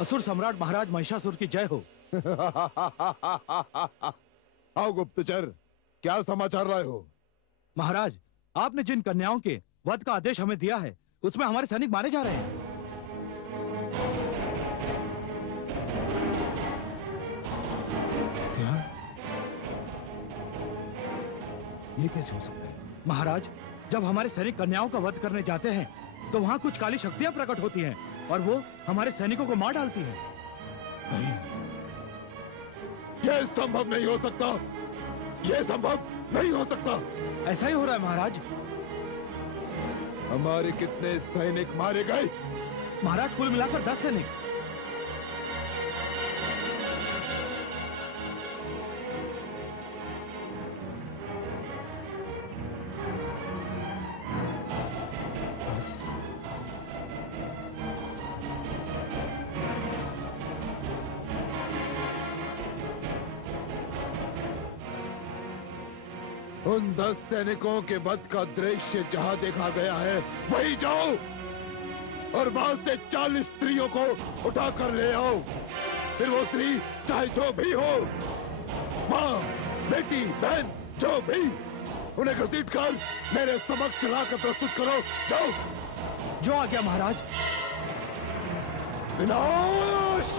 असुर सम्राट महाराज महिषासुर की जय हो। आओ गुप्तचर, क्या समाचार लाए हो? महाराज, आपने जिन कन्याओं के वध का आदेश हमें दिया है, उसमें हमारे सैनिक मारे जा रहे हैं। क्या? ये कैसे हो सकता है? महाराज, जब हमारे सैनिक कन्याओं का वध करने जाते हैं, तो वहां कुछ काली शक्तियां प्रकट होती हैं और वो हमारे सैनिकों को मार डालती हैं। नहीं, यह संभव नहीं हो सकता। यह संभव नहीं हो सकता। ऐसा ही हो रहा है महाराज। हमारे कितने सैनिक मारे गए? महाराज, कुल मिलाकर 10 सैनिक। उन 10 सैनिकों के वध का दृश्य जहां देखा गया है, वहीं जाओ और वहां से 40 स्त्रियों को उठा कर ले आओ। फिर वो स्त्री चाहे जो भी हो, माँ, बेटी, बहन, जो भी, उन्हें घसीट कर मेरे समक्ष लाकर प्रस्तुत करो। जाओ। जो आ गया महाराज। विनाश!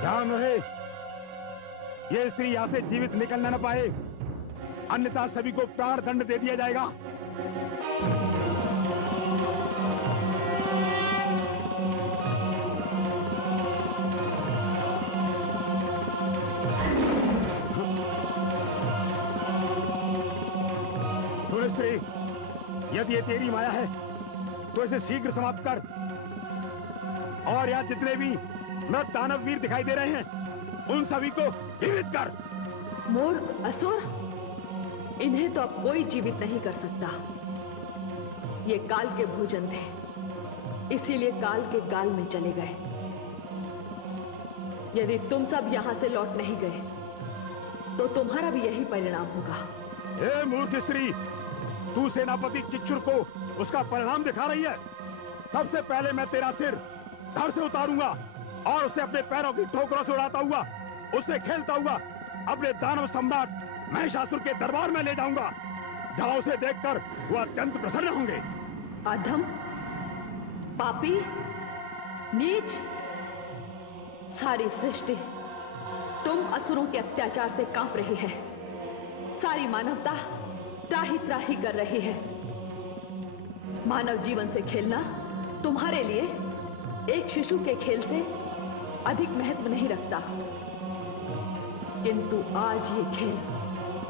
ध्यान रहे, ये स्त्री यहां से जीवित निकलना न पाए, अन्यथा सभी को प्राण दंड दे दिया जाएगा। सुन स्त्री, यदि ये तेरी माया है तो इसे शीघ्र समाप्त कर। और यहाँ जितने भी नर दानव वीर दिखाई दे रहे हैं, उन सभी को जीवित कर। मूर्ख असुर, इन्हें तो अब कोई जीवित नहीं कर सकता। ये काल के भोजन थे, इसीलिए काल के काल में चले गए। यदि तुम सब यहां से लौट नहीं गए तो तुम्हारा भी यही परिणाम होगा। हे मूर्ख स्त्री, तू सेनापति चिक्षुर को उसका परिणाम दिखा रही है। सबसे पहले मैं तेरा सिर धड़ से उतारूंगा और उसे अपने पैरों की ठोकरों से उड़ाता हुआ, उससे खेलता हुआ अपने दानव सम्राट महिषासुर के दरबार में ले जाऊंगा, जहां उसे देखकर वो अत्यंत प्रसन्न होंगे। अधम, पापी, नीच, सारी सृष्टि तुम असुरों के अत्याचार से कांप रही है। सारी मानवता त्राही त्राही कर रही है। मानव जीवन से खेलना तुम्हारे लिए एक शिशु के खेल से अधिक महत्व नहीं रखता, किंतु आज ये खेल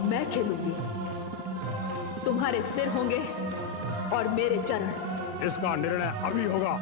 मैं खेलूंगी। तुम्हारे सिर होंगे और मेरे चरण। इसका निर्णय अभी होगा।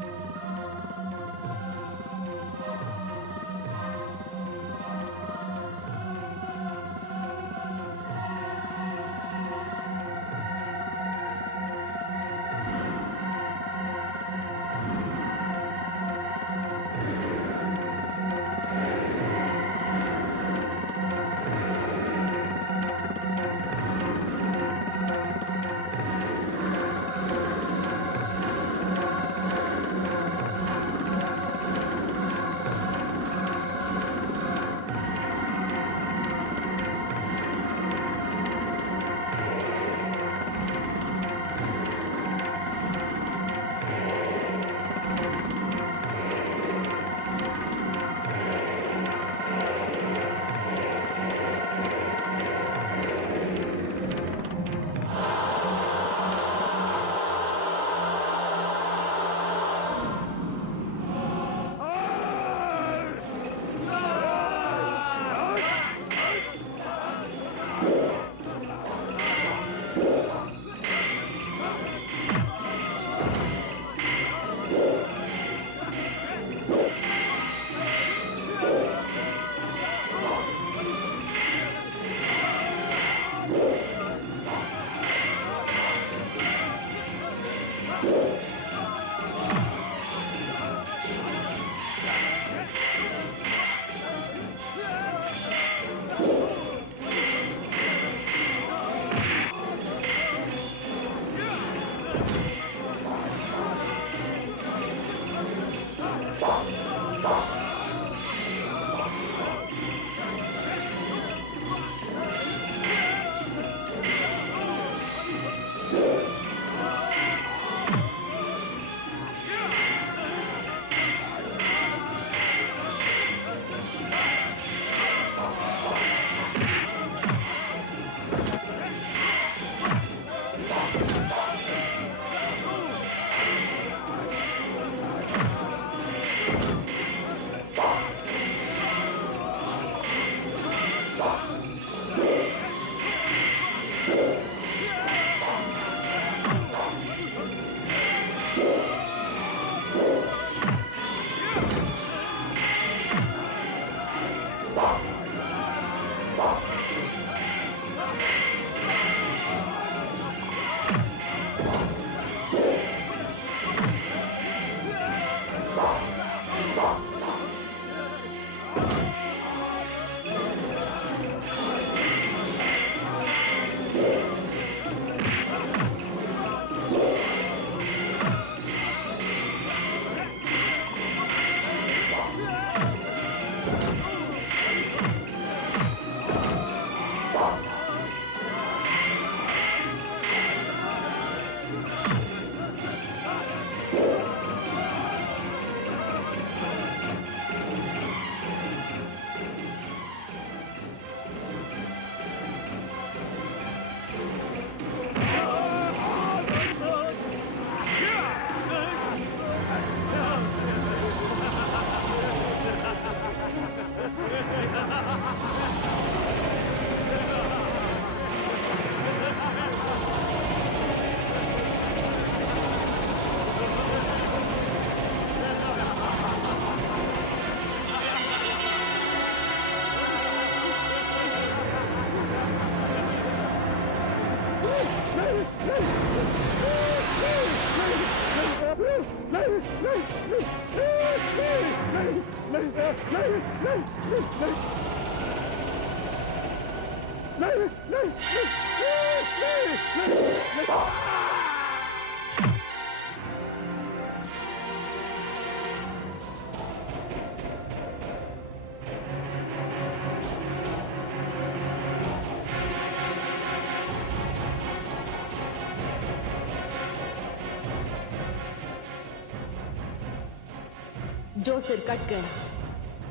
जो सिर कट गया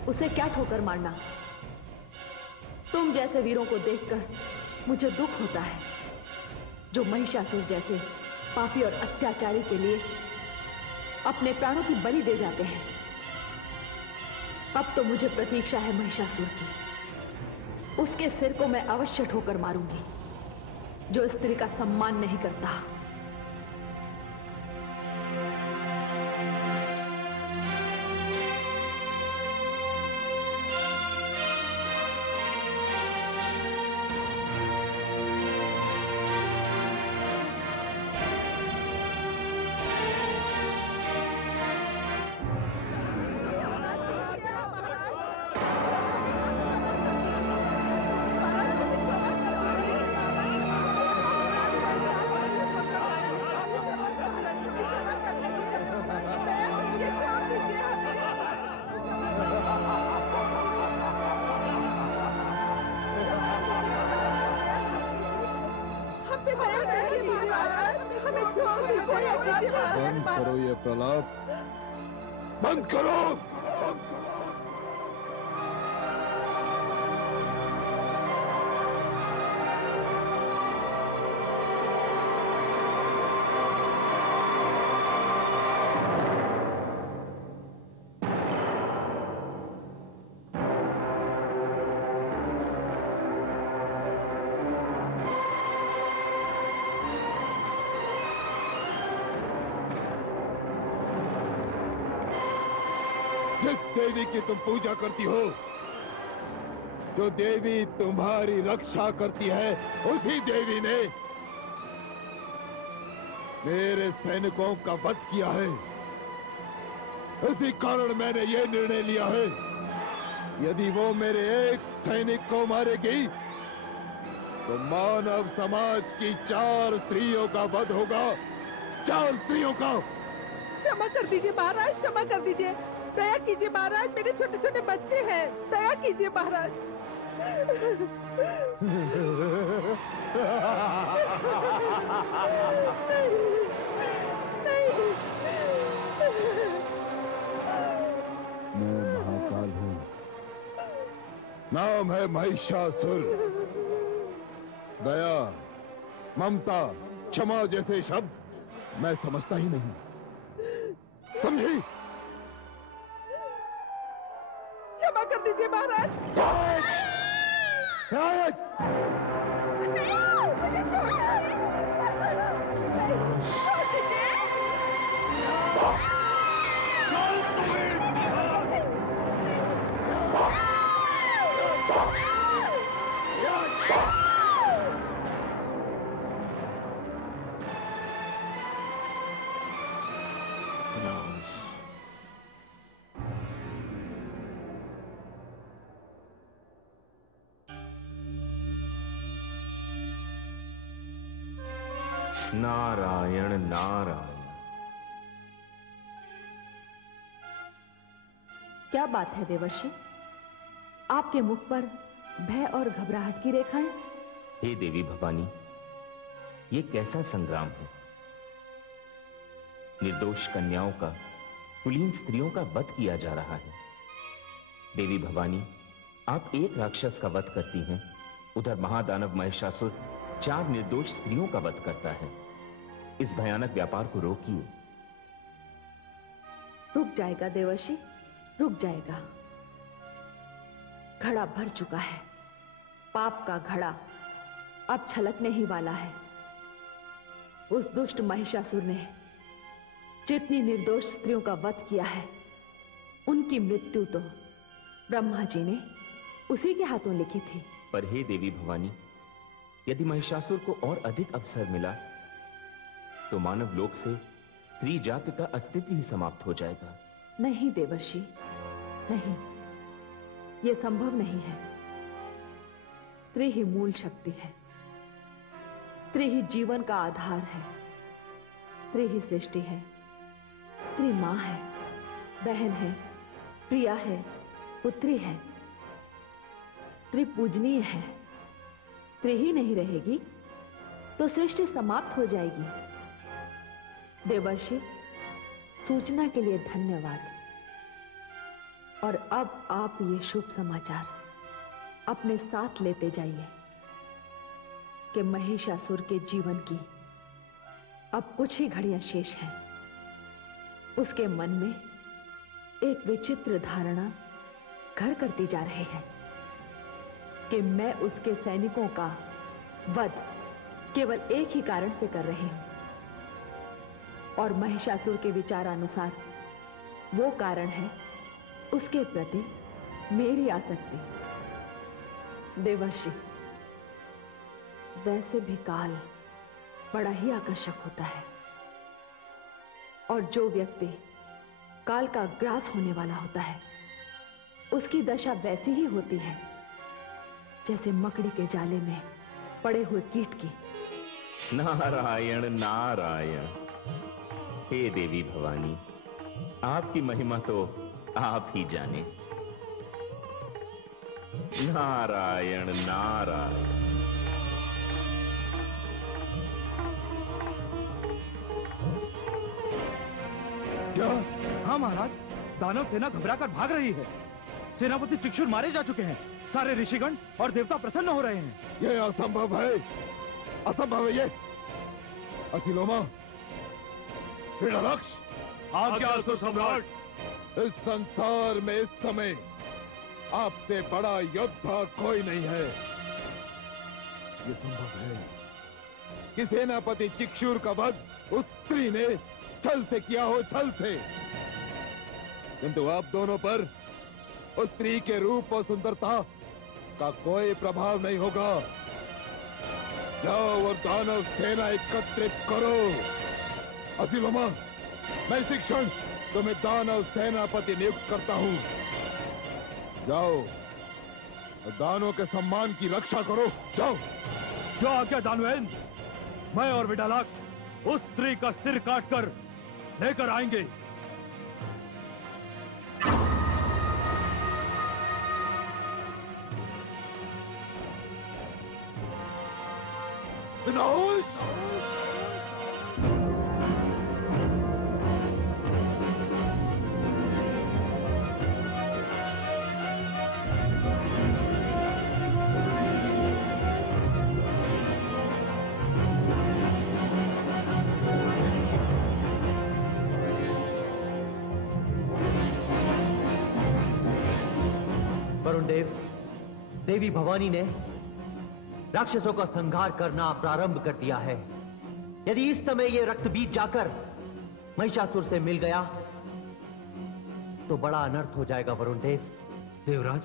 उसे क्या ठोकर मारना। तुम जैसे वीरों को देखकर मुझे दुख होता है, जो महिषासुर जैसे पापी और अत्याचारी के लिए अपने प्राणों की बलि दे जाते हैं। अब तो मुझे प्रतीक्षा है महिषासुर की। उसके सिर को मैं अवश्य ठोकर मारूंगी, जो स्त्री का सम्मान नहीं करता। बंद करो ये प्रलाप, बंद करो। जिस देवी की तुम पूजा करती हो, जो देवी तुम्हारी रक्षा करती है, उसी देवी ने मेरे सैनिकों का वध किया है। इसी कारण मैंने ये निर्णय लिया है, यदि वो मेरे एक सैनिक को मारेगी तो मानव समाज की 4 स्त्रियों का वध होगा। 4 स्त्रियों का। क्षमा कर दीजिए महाराज, क्षमा कर दीजिए। दया कीजिए महाराज, मेरे छोटे छोटे बच्चे हैं, दया कीजिए महाराज। मैं महाकाल हूँ, नाम है महिषासुर। दया, ममता, क्षमा जैसे शब्द मैं समझता ही नहीं, समझी? क्षमा कर दीजिए महाराज। नारायण नारायण। क्या बात है देवर्षि, आपके मुख पर भय और घबराहट की रेखाएं? हे देवी भवानी, ये कैसा संग्राम है? निर्दोष कन्याओं का, कुलीन स्त्रियों का वध किया जा रहा है। देवी भवानी, आप एक राक्षस का वध करती हैं, उधर महादानव महिषासुर 4 निर्दोष स्त्रियों का वध करता है। इस भयानक व्यापार को रोकिए। रुक जाएगा देवर्षि, रुक जाएगा। घड़ा भर चुका है, पाप का घड़ा अब छलकने ही वाला है। उस दुष्ट महिषासुर ने जितनी निर्दोष स्त्रियों का वध किया है, उनकी मृत्यु तो ब्रह्मा जी ने उसी के हाथों लिखी थी। पर हे देवी भवानी, यदि महिषासुर को और अधिक अवसर मिला तो मानव लोक से स्त्री जाति का अस्तित्व ही समाप्त हो जाएगा। नहीं देवर्षि, नहीं, यह संभव नहीं है। स्त्री ही मूल शक्ति है, स्त्री ही जीवन का आधार है, स्त्री ही सृष्टि है। स्त्री मां है, बहन है, प्रिया है, पुत्री है। स्त्री पूजनीय है। स्त्री ही नहीं रहेगी तो सृष्टि समाप्त हो जाएगी। देवर्षि, सूचना के लिए धन्यवाद। और अब आप ये शुभ समाचार अपने साथ लेते जाइए कि महिषासुर के जीवन की अब कुछ ही घड़ियां शेष हैं। उसके मन में एक विचित्र धारणा घर करती जा रही है कि मैं उसके सैनिकों का वध केवल एक ही कारण से कर रही हूं, और महिषासुर के विचारानुसार वो कारण है उसके प्रति मेरी आसक्ति। देवर्षि, वैसे भी काल बड़ा ही आकर्षक होता है, और जो व्यक्ति काल का ग्रास होने वाला होता है, उसकी दशा वैसी ही होती है जैसे मकड़ी के जाले में पड़े हुए कीट की। नारायण नारायण। हे देवी भवानी, आपकी महिमा तो आप ही जाने। नारायण नारायण। क्या? हाँ महाराज, दानव सेना घबराकर भाग रही है। सेनापति चिक्षुर मारे जा चुके हैं। सारे ऋषिगण और देवता प्रसन्न हो रहे हैं। ये असंभव है, असंभव है ये। असिलोमा, लक्ष्य, आज्ञा असुर सम्राट। इस संसार में इस समय आपसे बड़ा योद्धा कोई नहीं है। ये संभव है कि सेनापति चिक्षुर का वध उस स्त्री ने छल से किया हो, छल से। किंतु आप दोनों पर उस स्त्री के रूप और सुंदरता का कोई प्रभाव नहीं होगा। जाओ और दानव सेना एकत्रित करो। असिलोमा, मैं इसी क्षण तुम्हें दानव सेनापति नियुक्त करता हूं। जाओ और दानों के सम्मान की रक्षा करो। जाओ। जो आज्ञा दानवेंद्र। मैं और विडालाक्ष उस स्त्री का सिर काटकर लेकर आएंगे। विनाश। वरुण देव, देवी भवानी ने राक्षसों का संहार करना प्रारंभ कर दिया है। यदि इस समय यह रक्त बीज जाकर महिषासुर से मिल गया तो बड़ा अनर्थ हो जाएगा वरुण देव। देवराज,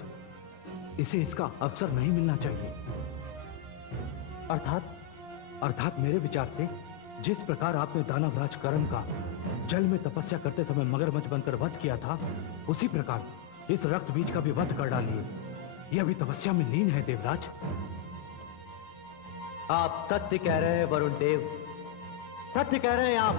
इसे इसका अवसर नहीं मिलना चाहिए। अर्थात मेरे विचार से जिस प्रकार आपने दानवराज करण का जल में तपस्या करते समय मगरमच्छ बनकर वध किया था, उसी प्रकार इस रक्त बीज का भी वध कर डालिए। यह भी तपस्या में लीन है देवराज। आप सत्य कह रहे हैं वरुण देव, सत्य कह रहे हैं आप।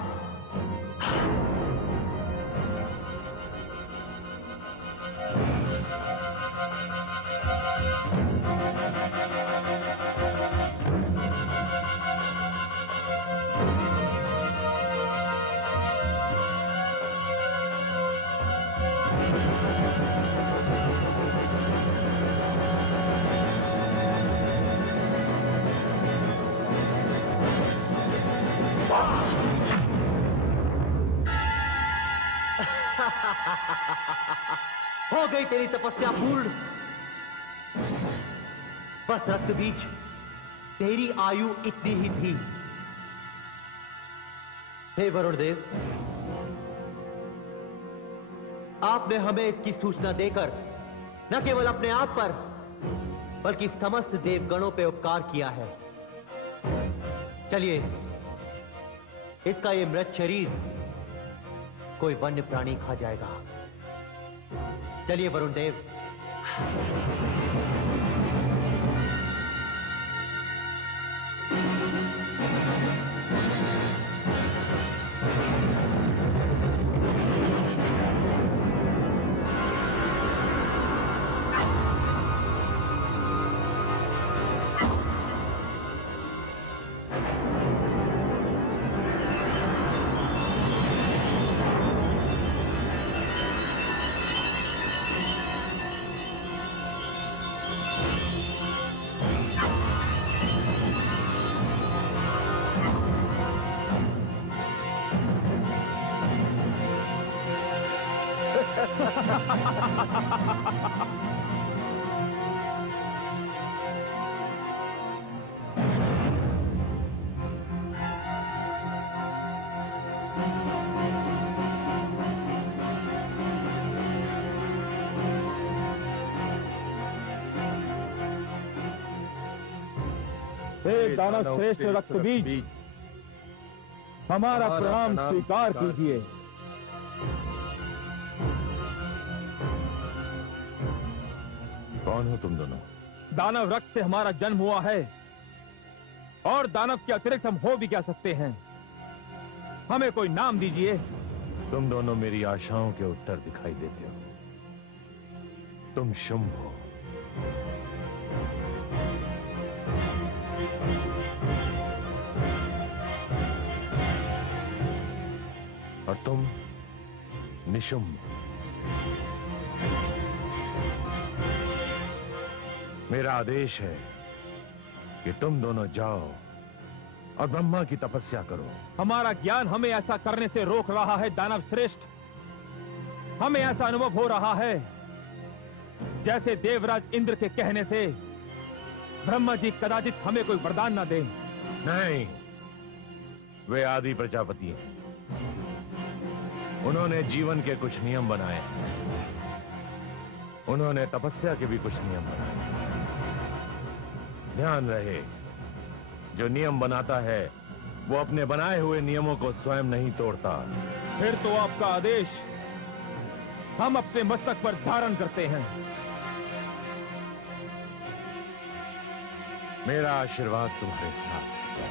हो गई तेरी तपस्या पूर्ण। बस रक्त बीज, तेरी आयु इतनी ही थी। हे वरुण देव, आपने हमें इसकी सूचना देकर न केवल अपने आप पर बल्कि समस्त देवगणों पे उपकार किया है। चलिए, इसका ये मृत शरीर कोई वन्य प्राणी खा जाएगा। चलिए वरुण देव। दानव श्रेष्ठ रक्त बीज, हमारा प्रणाम स्वीकार कीजिए। कौन हो तुम दोनों? दानव रक्त से हमारा जन्म हुआ है और दानव के अतिरिक्त हम हो भी क्या सकते हैं। हमें कोई नाम दीजिए। तुम दोनों मेरी आशाओं के उत्तर दिखाई देते हो। तुम शुंभ हो। और तुम निशुंभ। मेरा आदेश है कि तुम दोनों जाओ और ब्रह्मा की तपस्या करो। हमारा ज्ञान हमें ऐसा करने से रोक रहा है दानव श्रेष्ठ। हमें ऐसा अनुभव हो रहा है जैसे देवराज इंद्र के कहने से ब्रह्मा जी कदाचित हमें कोई वरदान न दें। नहीं, वे आदि प्रजापति हैं। उन्होंने जीवन के कुछ नियम बनाए हैं। उन्होंने तपस्या के भी कुछ नियम बनाए। ध्यान रहे, जो नियम बनाता है वो अपने बनाए हुए नियमों को स्वयं नहीं तोड़ता। फिर तो आपका आदेश हम अपने मस्तक पर धारण करते हैं। मेरा आशीर्वाद तुम्हारे साथ है।